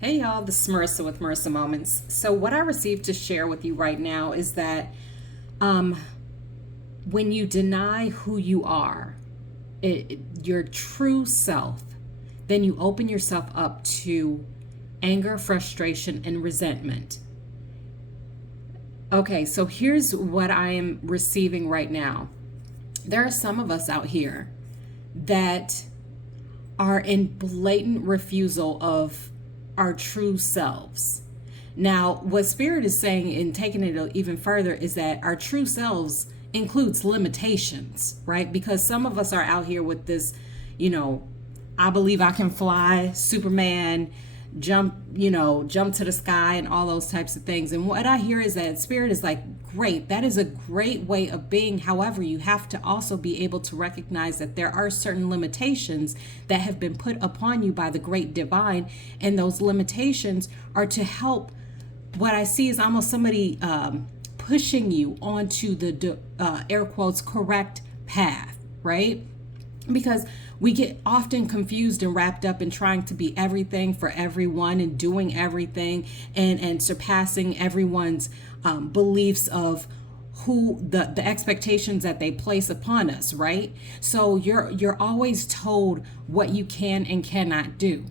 Hey y'all, this is Marissa with Marissa Moments. So what I received to share with you right now is that um, when you deny who you are, your true self, then you open yourself up to anger, frustration, and resentment. Okay, so here's what I am receiving right now. There are some of us out here that are in blatant refusal of our true selves. Now, what Spirit is saying and taking it even further is that our true selves includes limitations, right? Because some of us are out here with this, you know, I believe I can fly, Superman, jump to the sky and all those types of things. And what I hear is that Spirit is like, great, that is a great way of being. However, you have to also be able to recognize that there are certain limitations that have been put upon you by the great divine. And those limitations are to help. What I see is almost somebody pushing you onto the air quotes correct path, right? Because we get often confused and wrapped up in trying to be everything for everyone and doing everything and surpassing everyone's beliefs of who the expectations that they place upon us, right? So you're always told what you can and cannot do.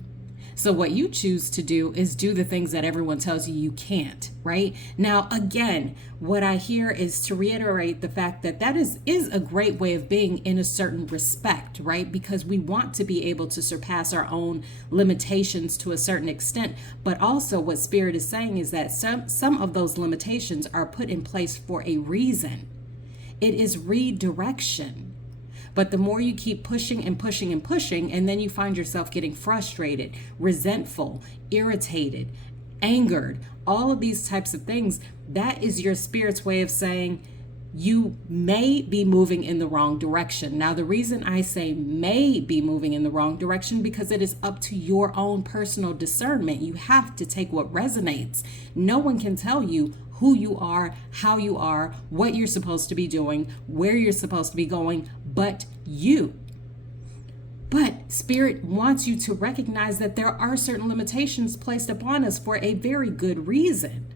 So what you choose to do is do the things that everyone tells you you can't, right? Now, again, what I hear is to reiterate the fact that that is a great way of being in a certain respect, right? Because we want to be able to surpass our own limitations to a certain extent. But also what Spirit is saying is that some of those limitations are put in place for a reason. It is redirection. But the more you keep pushing and pushing and pushing, and then you find yourself getting frustrated, resentful, irritated, angered, all of these types of things, that is your Spirit's way of saying you may be moving in the wrong direction. Now, the reason I say may be moving in the wrong direction, because it is up to your own personal discernment. You have to take what resonates. No one can tell you who you are, how you are, what you're supposed to be doing, where you're supposed to be going, but you. But Spirit wants you to recognize that there are certain limitations placed upon us for a very good reason.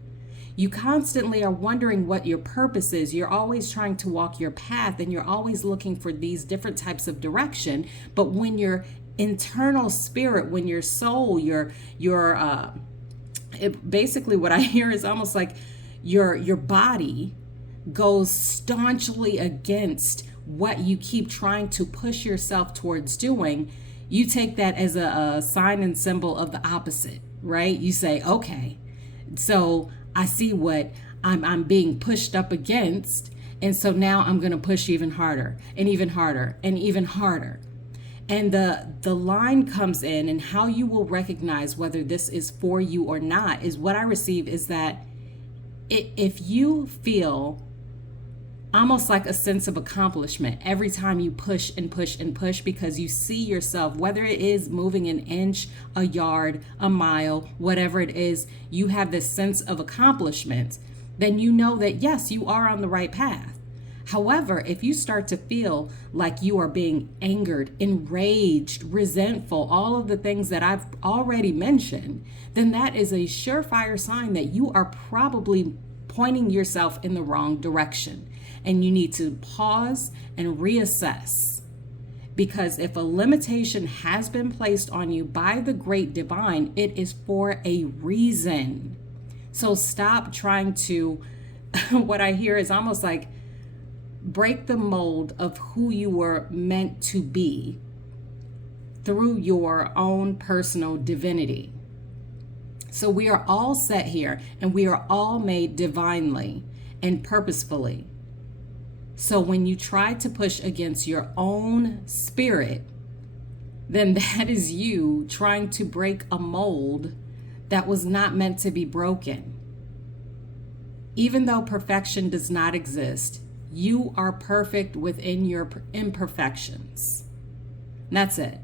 You constantly are wondering what your purpose is. You're always trying to walk your path and you're always looking for these different types of direction. But when your internal spirit, when your soul, basically what I hear is almost like your body goes staunchly against what you keep trying to push yourself towards doing, you take that as a sign and symbol of the opposite, right? You say, okay, so I see what I'm being pushed up against, and so now I'm going to push even harder and even harder and even harder. And the line comes in, and how you will recognize whether this is for you or not is what I receive is that if you feel almost like a sense of accomplishment every time you push and push and push, because you see yourself, whether it is moving an inch, a yard, a mile, whatever it is, you have this sense of accomplishment, then you know that yes, you are on the right path. However, if you start to feel like you are being angered, enraged, resentful, all of the things that I've already mentioned, then that is a surefire sign that you are probably pointing yourself in the wrong direction. And you need to pause and reassess. Because if a limitation has been placed on you by the great divine, it is for a reason. So stop trying to, what I hear is almost like break the mold of who you were meant to be through your own personal divinity. So we are all set here and we are all made divinely and purposefully. So when you try to push against your own spirit, then that is you trying to break a mold that was not meant to be broken. Even though perfection does not exist, you are perfect within your imperfections. And that's it.